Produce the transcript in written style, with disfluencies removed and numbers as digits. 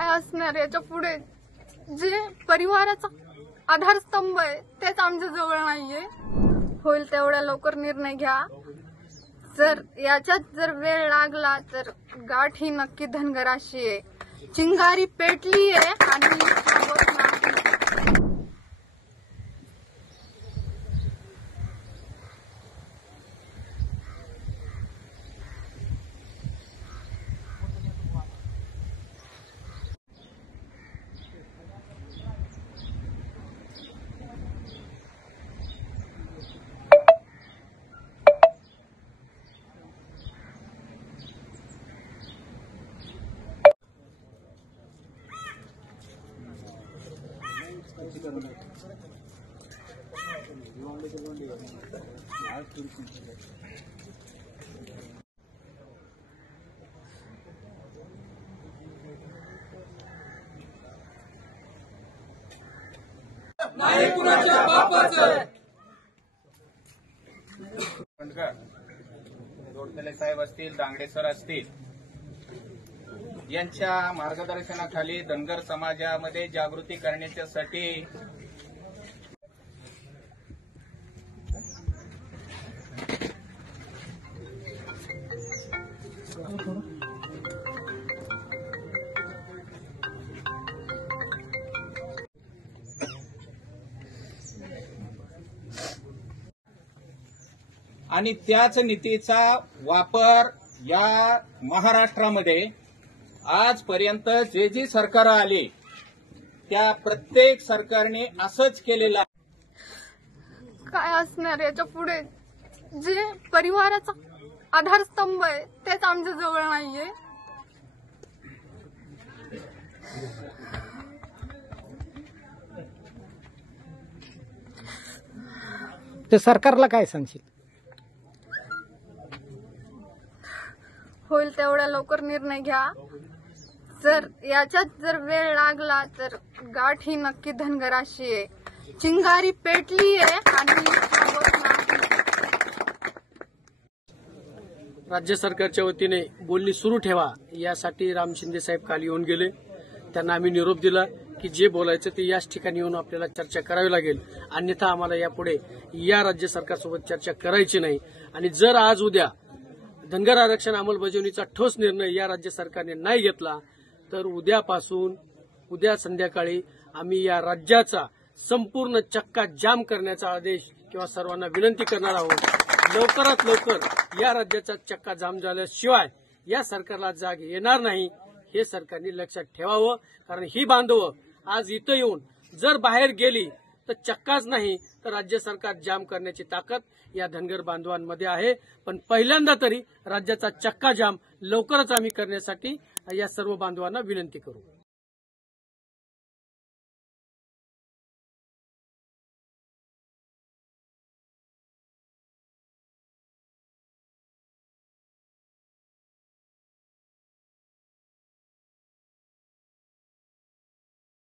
काय असणार याच्या पुढे? जे परिवाराचा आधारस्तंभ आहे तेच आमच्या जवळ नाहीये. होईल तेवढ्या लवकर निर्णय घ्या. जर याच्यात जर वेळ लागला तर गाठ ही नक्की धनगराशी आहे. चिंगारी पेटली आहे आणि थांबत नाही. नाही कुणाच्या बापाचं. जोडतले साहेब असतील, दांगडे सर असतील, यांच्या मार्गदर्शनाखाली धनगर समाजामध्ये जागृती करण्यासाठी आणि त्याच नीतीचा वापर या महाराष्ट्रामध्ये आजपर्यंत जे सरकार आले त्या प्रत्येक सरकारने असंच केलेलं आहे. काय असणार याच्या पुढे? जे परिवाराचा आधारस्तंभ आहे तेच आमच्या जवळ नाहीये. ते सरकारला काय सांगशील? होईल तेवढ्या लवकर निर्णय घ्या. जर याच्यात जर वेळ लागला तर गाठ ही नक्की धनगराशी आहे. चिंगारी पेटली आहे आणि थांबत नाही. राज्य सरकारच्या वतीने बोलणी सुरू ठेवा यासाठी राम शिंदे साहेब काल येऊन गेले. त्यांना आम्ही निरोप दिला की जे बोलायचं ते याच ठिकाणी येऊन आपल्याला चर्चा करावी लागेल, अन्यथा आम्हाला यापुढे या राज्य सरकारसोबत चर्चा करायची नाही. आणि जर आज उद्या धनगर आरक्षण अंमलबजावणीचा ठोस निर्णय या राज्य सरकारने नाही घेतला तर उद्या संध्याकाळी आम्ही या राज्याचा संपूर्ण चक्का जाम करण्याचा आदेश किंवा सर्वांना विनंती करणार आहोत. लवकरात लवकर या राज्याचा चक्का जाम झाल्याशिवाय या सरकारला जाग येणार नाही हे सरकारने लक्षात ठेवावं. कारण ही बांधवं आज इथं येऊन जर बाहेर गेली तर चक्काच नाही तर राज्य सरकार जाम करण्याची ताकद या धनगर बांधवांमध्ये आहे. पण पहिल्यांदा तरी राज्याचा चक्का जाम लवकरच आम्ही करण्यासाठी या सर्व बांधवांना विनंती करू.